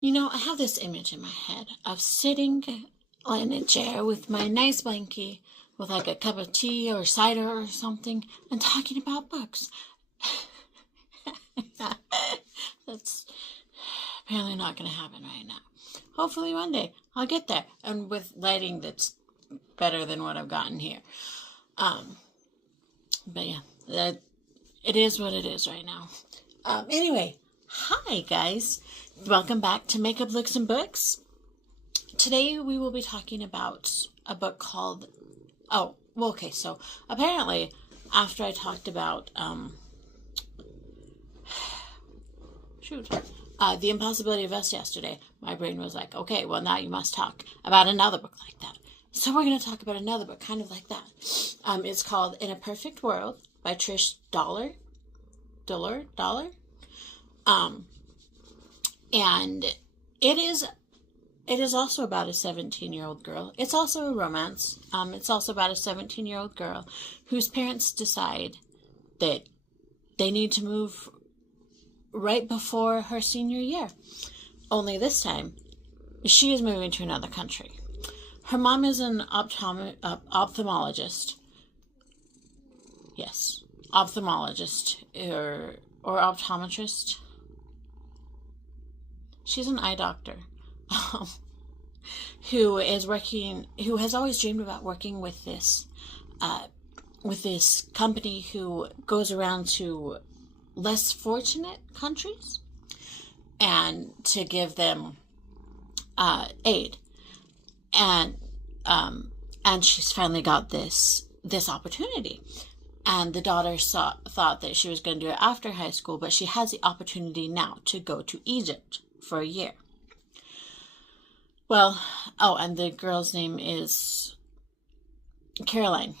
You know, I have this image in my head of sitting in a chair with my nice blankie, with like a cup of tea or cider or something, and talking about books. That's apparently not going to happen right now. Hopefully one day I'll get there, and with lighting that's better than what I've gotten here. But yeah, it is what it is right now. Anyway, hi guys. Welcome back to Makeup Looks and Books. Today we will be talking about a book called, so apparently after I talked about, The Impossibility of Us yesterday, my brain was like, okay, well now you must talk about another book like that. So we're going to talk about another book kind of like that. It's called In a Perfect World by Trish Doller. And it is also about a 17-year-old girl. It's also a romance. It's also about a 17-year-old girl whose parents decide that they need to move right before her senior year. Only this time, she is moving to another country. Her mom is an ophthalmologist. Yes, ophthalmologist or optometrist. She's an eye doctor who has always dreamed about working with this company who goes around to less fortunate countries and to give them aid. And she's finally got this opportunity. And the daughter thought that she was going to do it after high school, but she has the opportunity now to go to Egypt for a year. Well, and the girl's name is Caroline.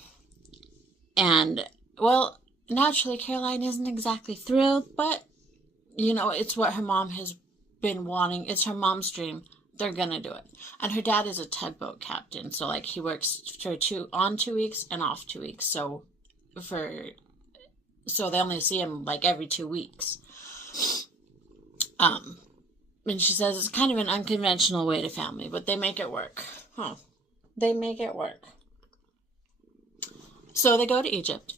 And, well, naturally, Caroline isn't exactly thrilled, but, you know, it's what her mom has been wanting. It's her mom's dream. They're gonna do it. And her dad is a tugboat captain, so, like, he works for 2 weeks and off 2 weeks, so they only see him, like, every 2 weeks. And she says it's kind of an unconventional way to family, but they make it work. They make it work. So they go to Egypt.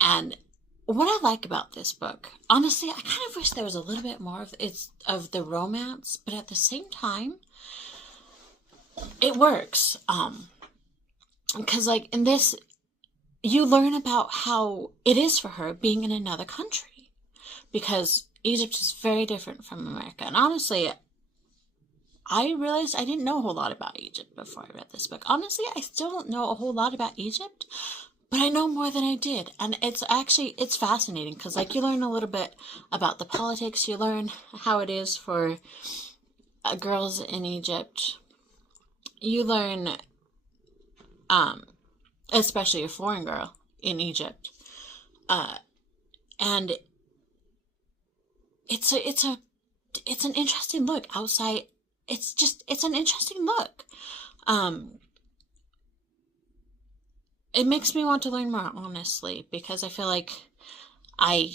And what I like about this book, honestly, I kind of wish there was a little bit more of the romance, but at the same time, it works. Because, like, in this, you learn about how it is for her being in another country. Because Egypt is very different from America. And honestly, I realized I didn't know a whole lot about Egypt before I read this book. Honestly, I still don't know a whole lot about Egypt, but I know more than I did. And it's fascinating because, like, you learn a little bit about the politics. You learn how it is for girls in Egypt. You learn, especially a foreign girl in Egypt. And it's an interesting look outside. It's an interesting look. It makes me want to learn more, honestly, because I feel like I'm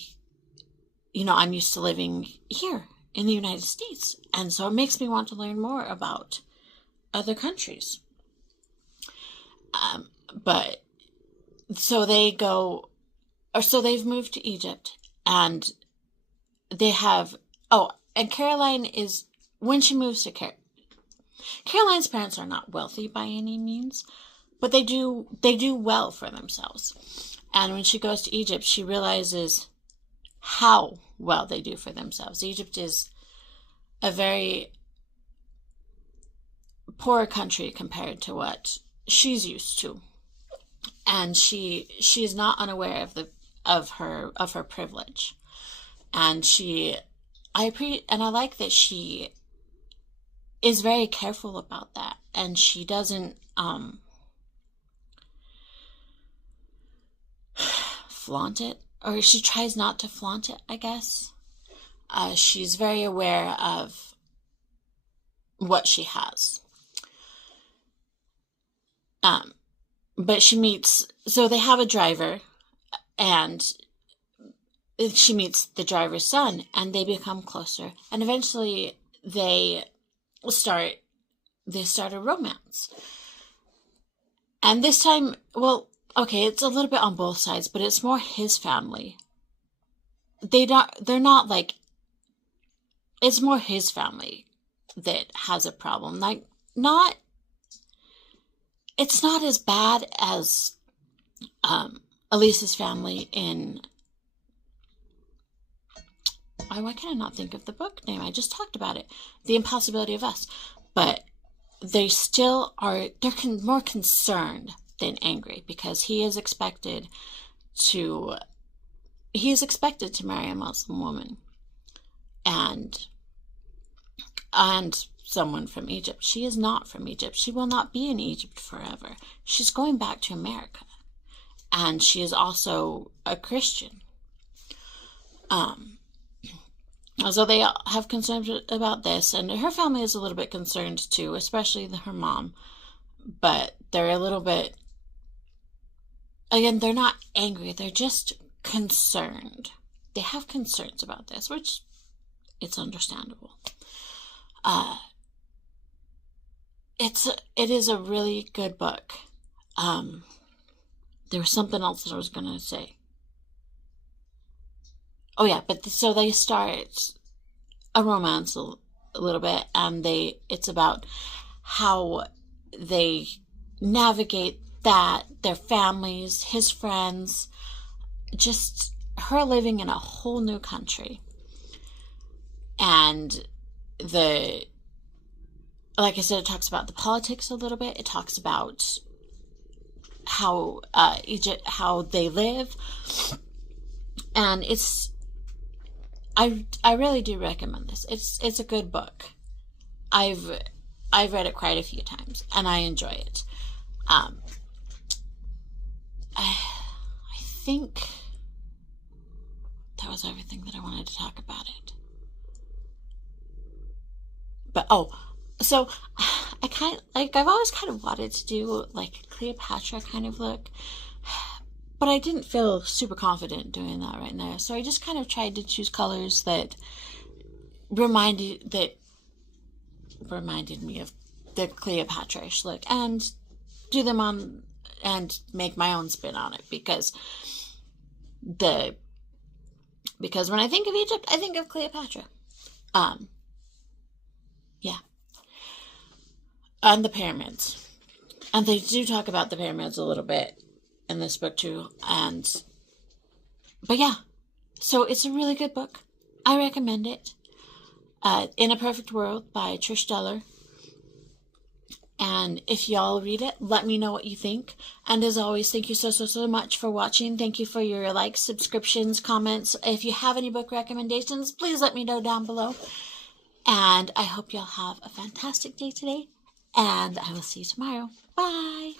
used to living here in the United States. And so it makes me want to learn more about other countries. So they've moved to Egypt, and they have, and Caroline is, when she moves to Caroline's parents are not wealthy by any means, but they do well for themselves. And when she goes to Egypt, she realizes how well they do for themselves. Egypt is a very poor country compared to what she's used to. And she is not unaware of her privilege. And I like that she is very careful about that, and she doesn't flaunt it, or she tries not to flaunt it, I guess. She's very aware of what she has. But so they have a driver, and she meets the driver's son, and they become closer. And eventually they start a romance. And this time, well, okay, it's a little bit on both sides, but it's more his family. They're not like, it's more his family that has a problem. Like, it's not as bad as Elise's family in, why can I not think of the book name? I just talked about it. The Impossibility of Us. But they still are, they're more concerned than angry, because he is expected to marry a Muslim woman and someone from Egypt. She is not from Egypt. She will not be in Egypt forever. She's going back to America. And she is also a Christian. So they have concerns about this, and her family is a little bit concerned too, especially her mom. But they're a little bit, again, they're not angry, they're just concerned. They have concerns about this, which it's understandable. It is a really good book. There was something else that I was gonna say. Oh yeah, but so they start a romance a little bit, and it's about how they navigate that, their families, his friends, just her living in a whole new country. And like I said, it talks about the politics a little bit. It talks about how Egypt, how they live, and I really do recommend this. It's a good book. I've read it quite a few times, and I enjoy it. I think that was everything that I wanted to talk about it. But so I've always kind of wanted to do like a Cleopatra kind of look, but I didn't feel super confident doing that right now. So I just kind of tried to choose colors that reminded me of the Cleopatra-ish look, and do them on and make my own spin on it, because when I think of Egypt, I think of Cleopatra. Yeah. And the pyramids. And they do talk about the pyramids a little bit in this book too. But yeah. So it's a really good book. I recommend it. In a Perfect World by Trish Doller. And if y'all read it, let me know what you think. And as always, thank you so much for watching. Thank you for your likes, subscriptions, comments. If you have any book recommendations, please let me know down below. And I hope y'all have a fantastic day today. And I will see you tomorrow. Bye.